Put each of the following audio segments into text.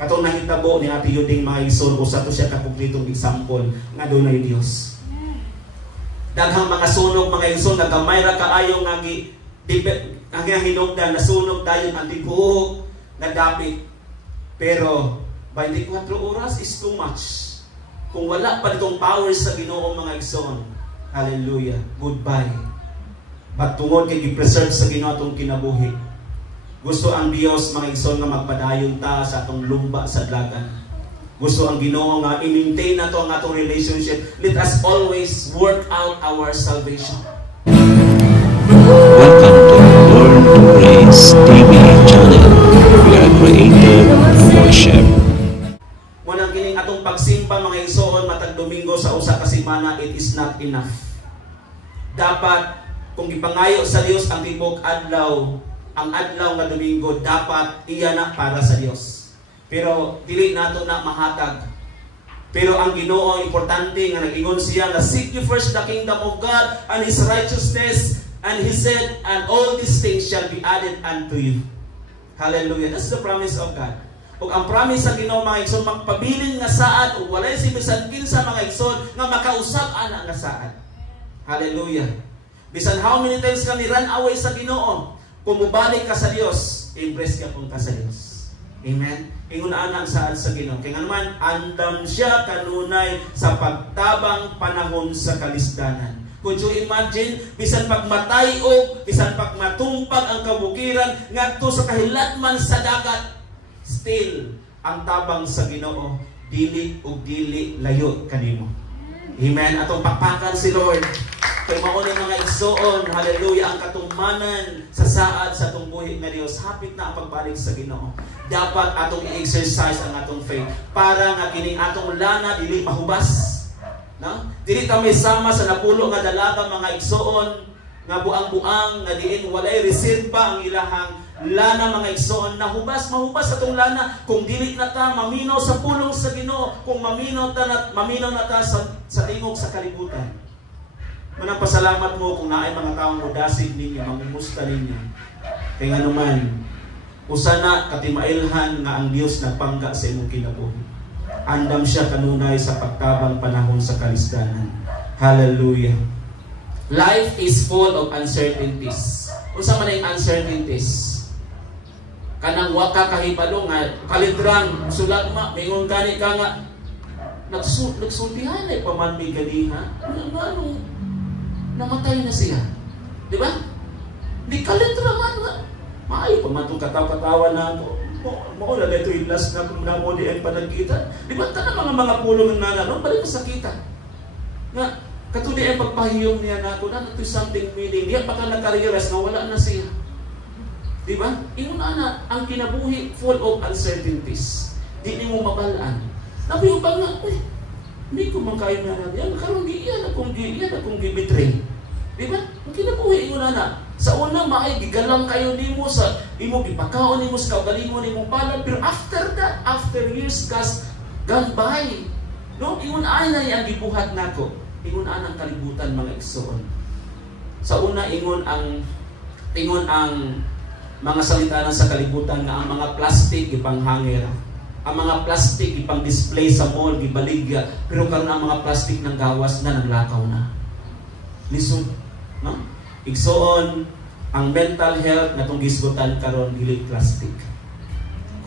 Katong nahitabo ni Ate Yuding mga igsoon, usa to siya kakumpletong example nga dunay Dios. Daghang mga sunog mga igsoon, nagamay ra kaayo nga ang hinungdan, nasunog dayon ang tibuok na dapit. Pero 24 oras is too much. Kung wala pa ditong powers sa Ginoo mga igsoon, hallelujah, goodbye. But tungod kay gi-preserve sa Ginoo atong kinabuhi, gusto ang Dios mga igsoon nga magpadayon ta sa atong lumba sa dagan. Gusto ang Ginoo nga i-maintain nato ang atong relationship. Let us always work out our salvation. Welcome to Learn to Praise TV channel. We are created to worship. Munang kining atong pagsimba mga igsoon matag Domingo sa usa ka semana, it is not enough. Dapat kung gipangayo sa Dios ang tibok adlaw, ang adlaw nga Domingo, dapat iya na para sa Dios. Pero dili nato na mahatag. Pero ang Ginoo importante nga nag-ingon siya nga seek you first the kingdom of God and His righteousness, and He said, and all these things shall be added unto you. Hallelujah. That's the promise of God. Ug ang promise sa Ginoo mga igsoon, magpabilin nga saad ug walay si bisan kinsa mga igsoon nga makausab ana nga saad. Hallelujah. Bisan how many times ka ni run away sa Ginoo, kung mubalik ka sa Dios, impress ka punta sa Dios. Amen? Ingon ana ang saad sa Ginoo. Kaya naman, andam siya kanunay sa pagtabang panahon sa kalisdanan. Could you imagine, bisan pagmatay o, bisan pagmatumpag ang kabukiran, ngadto sa kahilatman sa dagat, still, ang tabang sa Ginoo, dili ug dili layo kanimo. Amen? Atong pakpakan si Lord. Kay maunay mga igsoon, hallelujah, ang katumanan sa saad sa atong buhi nga Dios, hapit na ang pagbalik sa Ginoo. Dapat atong i-exercise ang atong faith para nga kining atong lana dili mahubas. No? Dili ta may sama sa napulo nga dalaga mga igsoon nga buang-buang nga diin walay reserba ang ilahang lana mga igsoon, mahubas atong lana kung dili na ta maminaw sa pulong sa Ginoo, kung maminaw na ta sa tingog sa kalibutan. Manang pasalamat mo kung naay mga taong mudasig ninyo, mamumusta ninyo. Kaya nga naman, usana katimailhan nga ang Dios nagpangga sa imong kinabuhi. Andam siya kanunay sa pagtabang panahon sa kalisdanan. Hallelujah. Life is full of uncertainties. Unsa man ang uncertainties? Kanang wa ka kahibalo nga kalidrang sulat ma mingon gani ka nga nagsultihan ay paman mi ganiha. Ano namatay na siya. Di ba? Di kalitra man. Maayo pa man itong katawa-katawa na ako. Maula na ito yung last na kung namo di ay panagkita. Di ba? Tanang mga pulong na nanon, balik sa kita. Nga, katuli ay pagpahiyong niya na ako, na ito something meaning. Diyan pa ka nag-careeras na wala na siya. Di ba? Ingon na, ang kinabuhi full of uncertainties. Di ni mo mabalaan. Nabi yung pa nga, hindi ko mangkain na yan. Karong giyan akong gibitray. Diba? Ang kinabuhi mo na. Sa una, maay gigalang kayo nimo sa imo gipakaon nimo sa kaugalingon nimo palad. Pero after that, after years gone by, no? Ingon ay na ang gibuhat nako. Ingon ang kalibutan mga igsoon. Sa una, ingon ang mga salita sa kalibutan nga ang mga plastic ipanghangir. Ang mga plastic ipang display sa mall, gibaligya, pero karon ang mga plastic ng gawas na naglakaw na. Lisod, no? Igsoon, ang mental health na itong gisgutan karon dili plastic.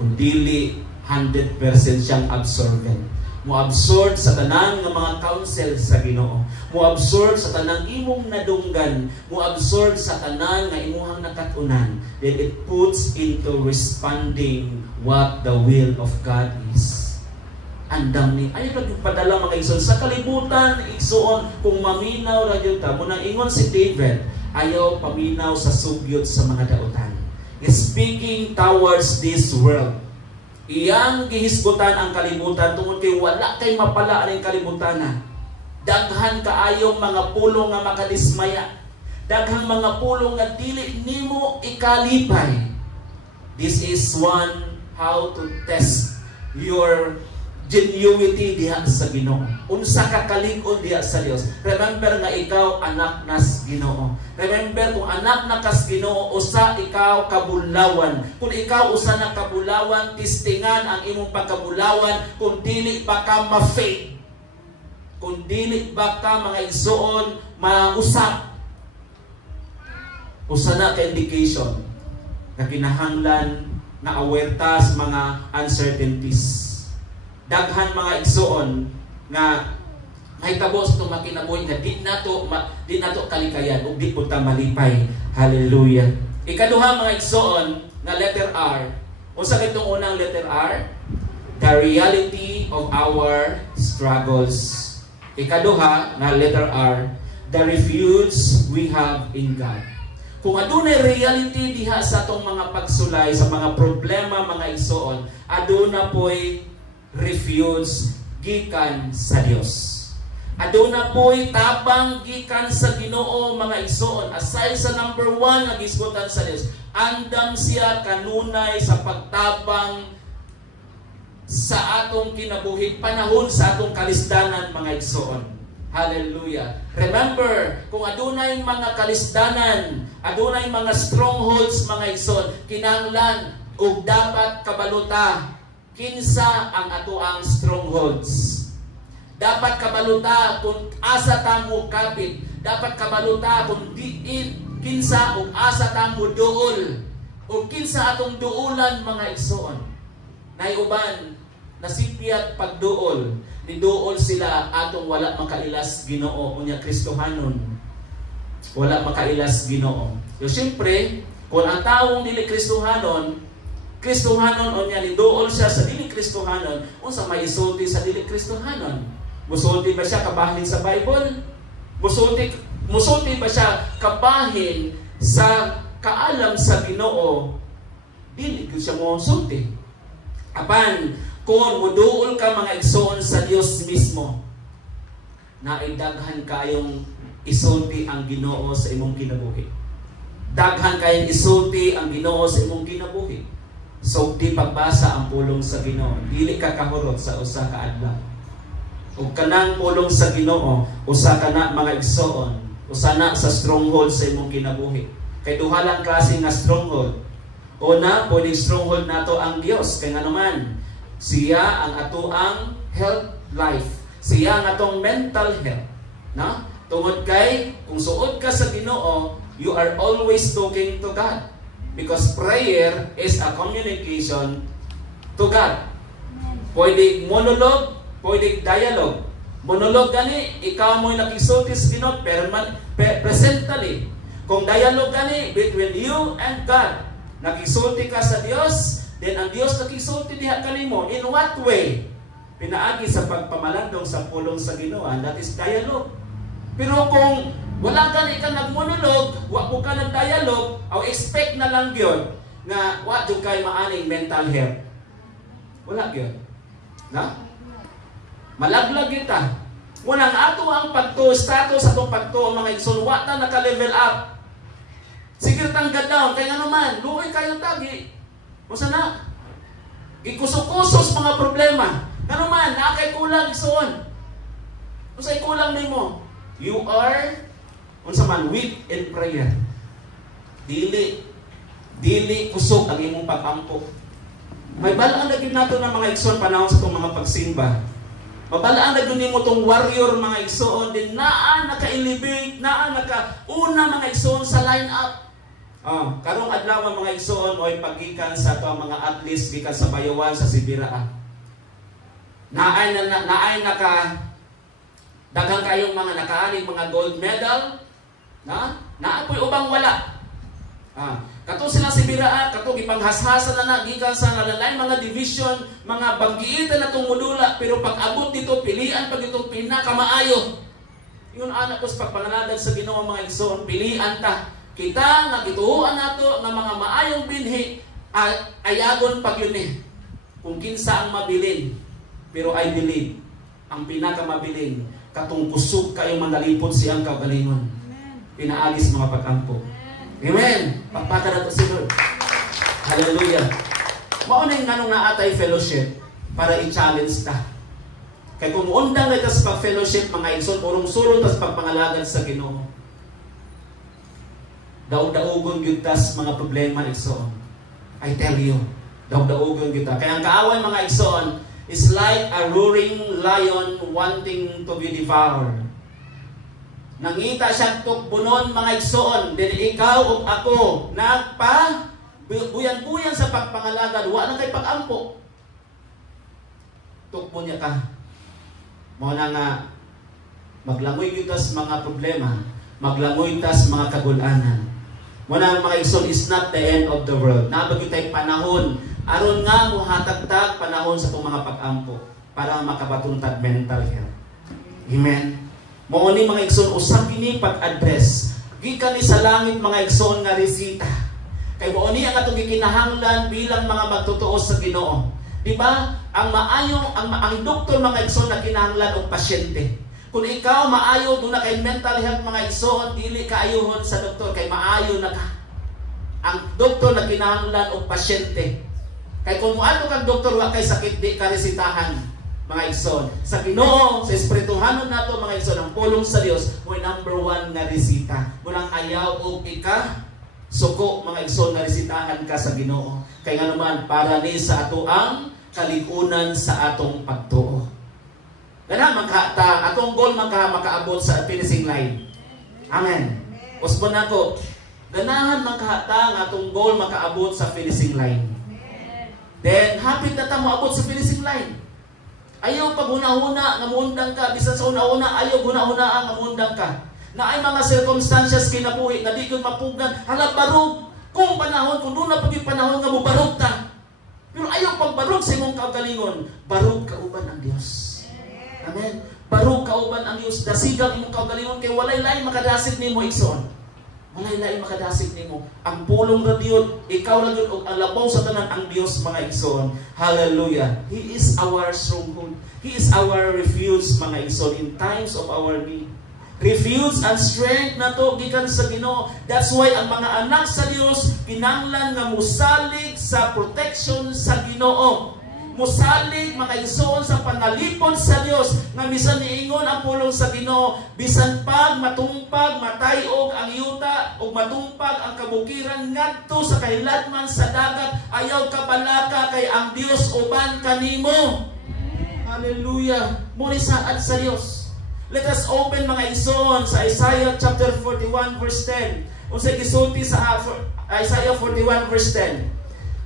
Kung dili 100% siyang absorbent. Mo-absorb sa tanang ng mga counsel sa Ginoo. Mo-absorb sa tanang imong nadunggan. Mo-absorb sa tanang nga imuhang nakatunan. Then it puts into responding what the will of God is. Andam ni ay padala mga igsoon sa kalibutan igsoon kung maminaw ra gyud ta. Muna ingon si David, ayaw paminaw sa sugyot sa mga dautan. Speaking towards this world. Iyang gihisgutan ang kalibutan tungod kay wala kay mapala ang kalibutan. Daghan kaayong mga pulong nga makadismaya. Daghang mga pulong nga dili nimo ikalipay. This is one how to test your genuity diha sa Ginoo. Unsa ka kalig-on diha sa Dios. Remember nga ikaw anak nas Ginoo. Remember kung anak na kas Ginoo, usa ikaw kabulawan. Kung ikaw usa na kabulawan, tistingan ang imong pagkabulawan kung dili ba ka ma-faith. Kung dili ba ka mga igsoon mausap. Usa na ka indication na kinahanglan na aware ta sa mga uncertainties. Daghan mga igsoon nga mahitabo sa itong makinabuhi nga di nato kalikayan ug di po ta malipay. Hallelujah. Ikaduha mga igsoon nga letter R. Unsa kitong unang letter R? The reality of our struggles. Ikaduha nga letter R, the refuge we have in God. Kung adunay reality diha sa atong mga pagsulay sa mga problema mga igsoon, aduna po'y refuge gikan sa Dios. Aduna po'y tabang gikan sa Ginoo mga igsoon. Aside sa number 1 nga gisgotan sa Dios, andam siya kanunay sa pagtabang sa atong kinabuhi panahon sa atong kalisdanan mga igsoon. Hallelujah. Remember, kung adunay mga kalisdanan, adunay mga strongholds mga igsoon, kinahanglan ug dapat kabaluta kinsa ang atoang strongholds. Dapat kabaluta kung asa ta mo kapit. Dapat kabaluta kung kinsa ug asa ta mo duol. O kinsa atong duulan mga igsoon. Nay uban nasipyat pagduol. Niduol sila atong wala makailas Ginoo unya Kristohanon. Wala makailas Ginoo. So syempre, kung ang taong dili Kristohanon o niya niduol siya sa dili Kristohanon, unsa may isulti sa dili Kristohanon? Musulti ba siya kabahin sa Bible? Musulti ba siya kabahin sa kaalam sa Ginoo? Dili ko siya musulti. Apan, kung muduol ka mga igsoon sa Dios mismo, naidaghan kayong isulti ang Ginoo sa imong kinabuhi. Daghan kayong isulti ang Ginoo sa imong kinabuhi. So, di pagbasa ang pulong sa Ginoo. Dili ka kahurot sa usa ka adlaw. Ug kanang pulong sa Ginoo, usa ka na mga igsoon, usa na sa stronghold sa imong kinabuhi. Kay duha lang klase nga stronghold. Una, pwedeng stronghold nato ang Dios. Kaya nga naman, siya ang atoang health life. Siya ang atong mental health. No? Tungod kay, kung suod ka sa Ginoo, you are always talking to God. Because prayer is a communication to God. Pwede monologue, pwede dialogue. Monologue gani, ikaw mo'y nakisulti sa Ginoo presently. Kung dialogue gani, between you and God, nakisulti ka sa Dios, then ang Dios nakisulti diha kanimo. In what way? Pinaagi sa pagpamalandong sa pulong sa Ginoo, that is dialogue. Pero kung wala ka nagmonolog, wa ko ka nag-dialogue, o expect na lang yun, nga wa jud kay maaning mental health. Wala yun. Na? Malaglag kita. Munang ato ang status atong pagto ang mga igsoon, wa ta naka-level up. Sige tanggad down, kaya nga naman, luoy kayo tagi. Usa na? Ikusok-kusos mga problema. Ano man, nakay kulang igsoon. Usay kulang nimo. You are unsa man weak in prayer. Dili kusog ang imong pag-ampo. May balaan na gid nato ng mga igsoon panahon sa itong mga pagsimba. Mabalaan na gid nimo tong warrior mga igsoon din naa naka-elevate, naa naka-una mga igsoon sa line up. Karong adlaw mga igsoon oy pagikan sa ato mga athletes gikan sa Bayawan sa Sibira. Naay naka daghang kayong mga nakaaning mga gold medal. Naapoy ubang wala. Kato sila si Biraa, kato gipanghashasan na gikan sa nalalay mga division, mga banggiitan na itong modula, pero pag abot dito, pilian pag itong pinakamaayo. Yun anak ko sa pagpangalagad sa Ginoo mga igsoon, pilian ta. Kita nagituhuan nato ng mga maayong binhi, ayagon pag yun kung kinsa ang mabilin. Pero I believe, ang pinakamabilin, katong kusog kayo manalipod siyang kaugalingon. Pinaalis mga pag-ampo. Amen. Pagpata na ito si Lord. Hallelujah. Maunay nga nung naatay fellowship para i-challenge ta. Kay kung undang na sa pag-fellowship mga igsoon, urong sulod tas pagpangalagad sa Ginoo. Daog-daogon gyud tas mga problema igsoon. I tell you, daog-daogon gyud ta. Kaya ang kaaway mga igsoon is like a roaring lion wanting to be devoured. Nangita siyang tukbunon mga igsoon, din ikaw o ako nagpa buyan-buyan sa pagpangalagad, wa na kay pag-ampo. Tukbo niya ka. Mao na nga maglangoy gyud tas mga problema, maglangoy tas mga kagul-anan. Mao na mga igsoon is not the end of the world. Nabagyo tay panahon aron nga mohatagtag panahon sa itong mga pag-ampo para makabatuntag mental health. Amen. Mao ni mga igsoon usa kini pag-address gikan ni sa langit mga igsoon nga resita. Kay mao ni ang atong gikinahanglan bilang mga magtotoo sa Ginoo. Di ba? Ang doktor mga igsoon na kinahanglan og pasyente. Kung ikaw maayo do na kay mental health mga igsoon, dili ka ayuhon sa doktor kay maayo na ka. Ang doktor na kinahanglan og pasyente. Kay kung moadto kang doktor wa kay sakit di ka resitahan mga igsoon. Sa Ginoo, sa espirituhanon nato mga igsoon, ang pulong sa Dios mo number 1 nga resita. Munang ayaw og ika suko mga igsoon nga resitahan ka sa Ginoo. Kay nga naman para ni sa ato ang kalikunan sa atong pagtuo. Gana atong goal makaabot sa finishing line. Amen. Usbon nako. Ganahan makahata ang atong goal makaabot sa finishing line. Then hapit na ta moabot sa finishing line. Ayaw pag huna-huna nga muundang ka, bisan sa una-una ayaw huna-huna nga muundang ka. Na ay mga circumstances kinabuhi na di gyud mapugan, hala barog kung panahon kung doon na pag panahon nga mo barog ta. Pero ayaw pagbarog sa imong kaugalingon, barog kauban ang Dios. Amen. Barog kauban ang Dios, dasigang imong kaugalingon kay walay lain makadasig nimo igsoon. Walay lain makadasig nimo. Ang pulong ra Dios, ikaw ra gyud og ang labaw sa tanan ang Dios mga igsoon. Hallelujah. He is our stronghold. He is our refuge mga igsoon in times of our need. Refuge and strength na to gikan sa Ginoo. That's why ang mga anak sa Dios kinahanglan nga musalig sa protection sa Ginoo. Musalig mga igsoon sa panalipod sa Dios nga bisan niingon ang pulong sa Ginoo, bisan pag matumpag matayog ang yuta ug matumpag ang kabukiran ngadto sa kahiladman sa dagat, ayaw ka balaka kay ang Dios uban kanimo. Hallelujah. Muli saad sa Dios. Let us open mga igsoon sa Isaiah chapter 41 verse 10. Unsay gisulti sa Isaiah 41 verse 10.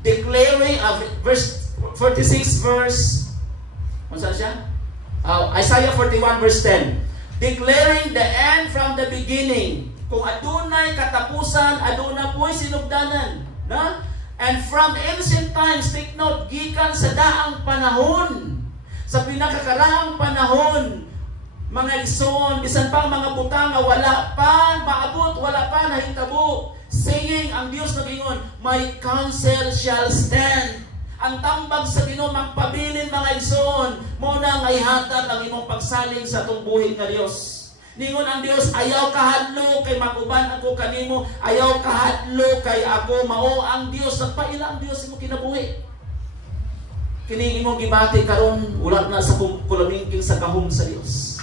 Declaring verse 46 verse unsa siya? Isaiah 41 verse 10. Declaring the end from the beginning. Kung adunay katapusan, aduna po'y sinugdanan, na? And from ancient times, take note, gikan sa daang panahon, sa pinakakarang panahon, mga igsoon, bisan pang mga butang nga wala pa maabot, wala pa nahitabo, saying ang Dios nagingon, my counsel shall stand. Ang tambag sa Ginoo magpabilin mga igsoon, mo na nga ihatag ang imong pagsaling sa atong buhi nga Dios. Ningon ang Dios, ayaw kahadlo kay maguban ako kanimo, ayaw kahadlo kay ako, mao ang Dios. Nagpaila ang Dios imo kinabuhi. Kini imong gibati karon ulat na sa kulumingking sa gahom sa Dios.